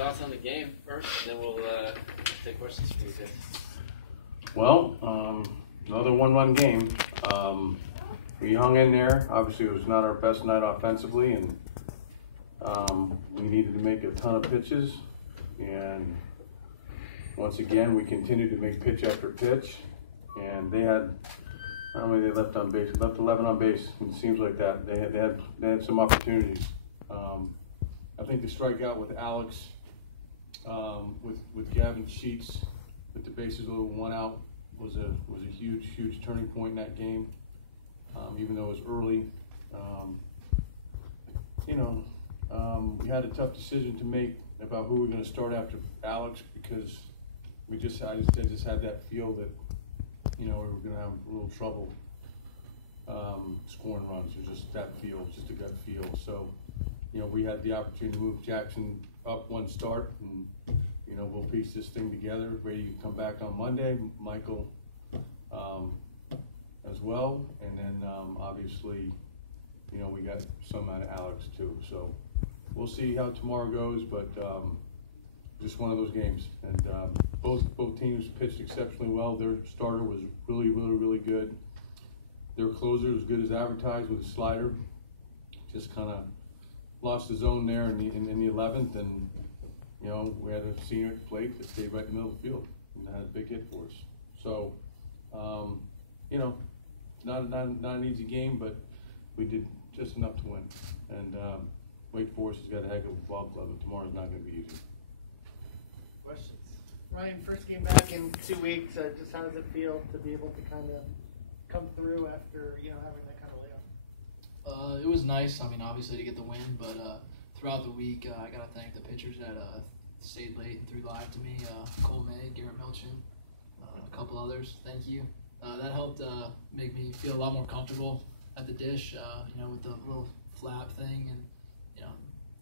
thoughts on the game first, and then we'll take questions from you guys. Well, another one-run game. We hung in there. Obviously, it was not our best night offensively, and we needed to make a ton of pitches. And once again, we continued to make pitch after pitch. And they had, I don't know how many they left on base. Left 11 on base. It seems like that. They had some opportunities. I think the strikeout with Alex, with Gavin Sheets, with the bases a little one out, was a huge turning point in that game. Even though it was early, we had a tough decision to make about who we were going to start after Alex, because I just had that feel that we were going to have a little trouble scoring runs. It was just that feel, just a gut feel. So, we had the opportunity to move Jackson up one start, and we'll piece this thing together. Brady can come back on Monday. Michael as well, and then obviously, we got some out of Alex too. So we'll see how tomorrow goes, but just one of those games. And both teams pitched exceptionally well. Their starter was really good. Their closer was good as advertised with a slider. Just kind of lost the zone there in the 11th, and we had a senior at the plate that stayed right in the middle of the field and had a big hit for us. So not an easy game, but we did just enough to win. And Wake Forest has got a heck of a ball club, and tomorrow's not going to be easy. Questions? Ryan, first game back in 2 weeks. Just how does it feel to be able to kind of come through after having that kind of layoff? It was nice. I mean, obviously to get the win, but throughout the week, I got to thank the pitchers that stayed late and threw live to me. Cole May, Garrett Milchin, a couple others. Thank you. That helped make me feel a lot more comfortable at the dish, with the little flap thing and,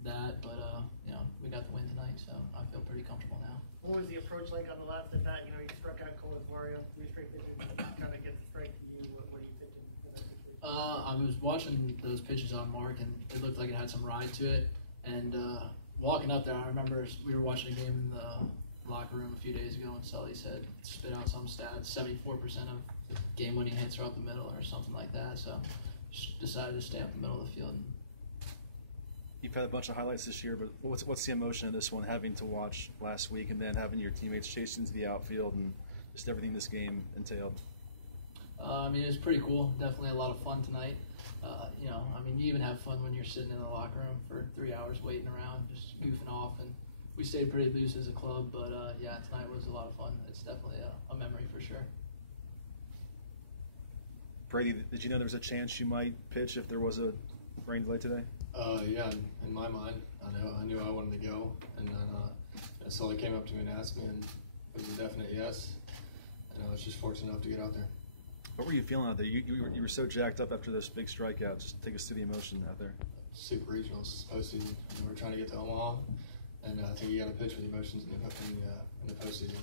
that. But, we got the win tonight, so I feel pretty comfortable now. What was the approach like on the last at bat? You struck out Cole Mario, 3 straight pitches, kind of gets a strike to you. What are you thinking in that situation? I was watching those pitches on Mark, and it looked like it had some ride to it. And walking up there, I remember we were watching a game in the locker room a few days ago, and Sully said, spit out some stats, 74% of game-winning hits are up the middle or something like that. So just decided to stay up the middle of the field. You've had a bunch of highlights this year, but what's the emotion of this one, having to watch last week and then having your teammates chase into the outfield and just everything this game entailed? It was pretty cool. Definitely a lot of fun tonight. You even have fun when you're sitting in the locker room for 3 hours waiting around, just goofing off. And we stayed pretty loose as a club, but tonight was a lot of fun. It's definitely a memory for sure. Brady, did you know there was a chance you might pitch if there was a rain delay today? Yeah, in my mind, I knew I wanted to go, and then Sully came up to me and asked me, and it was a definite yes. And I was just fortunate enough to get out there. What were you feeling out there? You were so jacked up after this big strikeout. Just take us through the emotion out there. Super regionals, postseason. We were trying to get to Omaha, and I think you got to pitch with emotions in the postseason.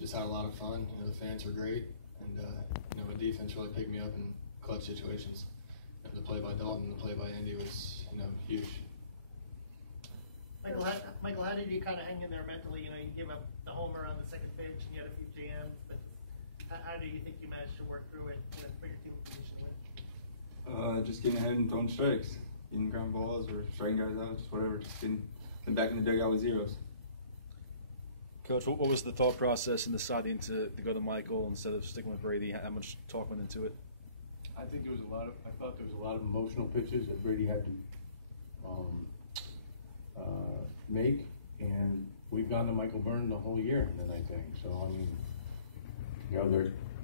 Just had a lot of fun. The fans were great, and my defense really picked me up in clutch situations. The play by Dalton, the play by Andy was huge. Michael, how did you kind of hang in there mentally? You gave up the homer on the second pitch, and you had a few jams, but how do you think you managed to work through it and put your team in position to win? Just getting ahead and throwing strikes, getting ground balls or striking guys out, just whatever. Just getting back in the dugout with zeros. Coach, what was the thought process in deciding to go to Michael instead of sticking with Brady? How much talk went into it? I think I thought there was a lot of emotional pitches that Brady had to make, and we've gone to Michael Byrne the whole year in the ninth inning. So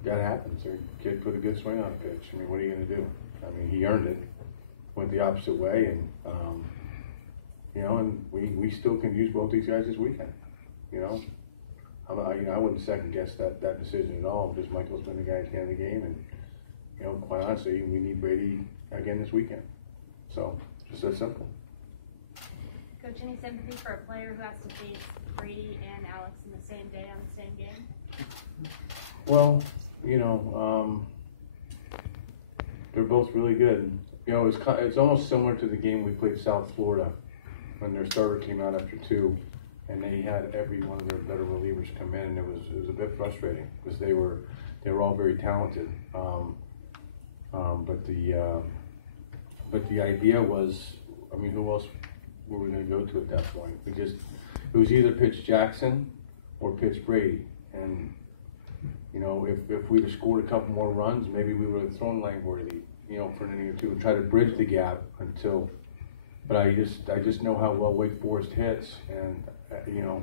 that happens. Their kid put a good swing on a pitch. What are you going to do? He earned it. Went the opposite way, and and we still can use both these guys this weekend. I wouldn't second guess that decision at all, because Michael's been the guy at the end of the game, and quite honestly, we need Brady again this weekend. So, just that simple. Coach, any sympathy for a player who has to face Brady and Alex in the same day on the same game? Well, they're both really good. It's almost similar to the game we played South Florida when their starter came out after 2, and they had every one of their better relievers come in, and it was a bit frustrating because they were all very talented. But the idea was, I mean, who else were we going to go to at that point? Because it was either pitch Jackson or pitch Brady, and you know, if we'd have scored a couple more runs, maybe we would have thrown Langworthy, you know, for an inning or two and try to bridge the gap until. But I just know how well Wake Forest hits, and you know,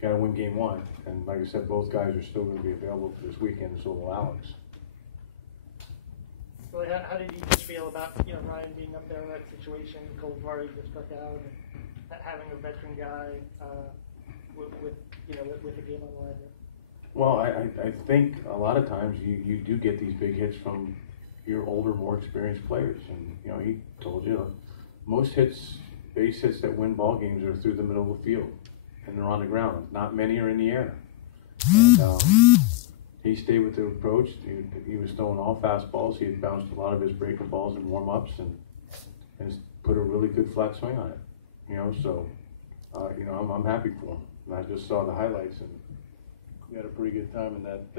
got to win game 1. And like I said, both guys are still going to be available for this weekend, so will Alex. Well, how did you just feel about, you know, Ryan being up there in that situation? Cold Vardy just struck out, and having a veteran guy with the game on the line. Well, I think a lot of times you do get these big hits from your older, more experienced players, and you know, he told you most base hits that win ball games are through the middle of the field, and they're on the ground. Not many are in the air. And, he stayed with the approach. He was throwing all fastballs. He had bounced a lot of his breaking balls in warm-ups and put a really good flat swing on it. You know, so you know, I'm happy for him. And I just saw the highlights, and we had a pretty good time in that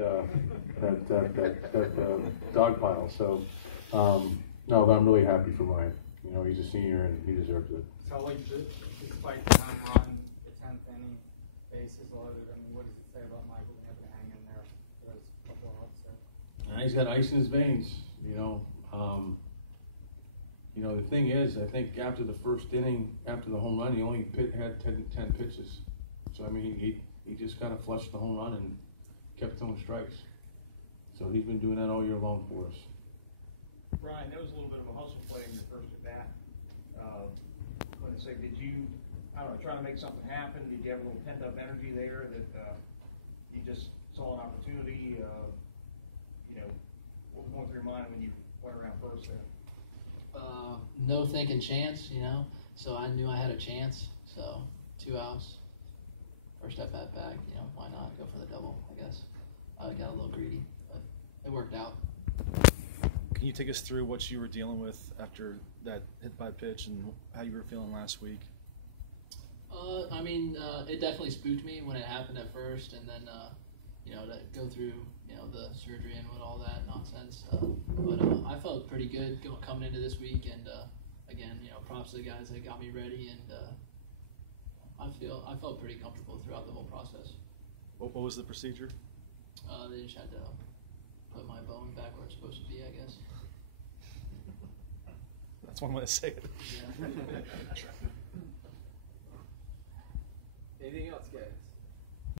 dog pile. So no, but I'm really happy for Ryan. You know, he's a senior and he deserves it. So, like, despite the home run, the 10th inning, bases loaded, I mean, what does it say about Michael being able to hang in there for those couple of outs? He's got ice in his veins, you know. You know, the thing is, I think after the first inning, after the home run, he only had 10 pitches. So, I mean, he just kind of flushed the home run and kept throwing strikes. So he's been doing that all year long for us. Ryan, there was a little bit of a hustle play in your first at bat. Did you, I don't know, trying to make something happen? Did you have a little pent up energy there that you just saw an opportunity? You know, what was going through your mind when you went around first there? No thinking chance, you know. So I knew I had a chance. So 2 outs, first at bat back. You know, why not go for the double? I guess I got a little greedy, but it worked out. Can you take us through what you were dealing with after that hit by pitch and how you were feeling last week? I mean, it definitely spooked me when it happened at first, and then you know, to go through, you know, the surgery and all that nonsense. But I felt pretty good coming into this week, and again, you know, props to the guys that got me ready, and I felt pretty comfortable throughout the whole process. What was the procedure? They just had to put my bone back where it's supposed to be, I guess. That's one way to say it. Yeah. Anything else, guys?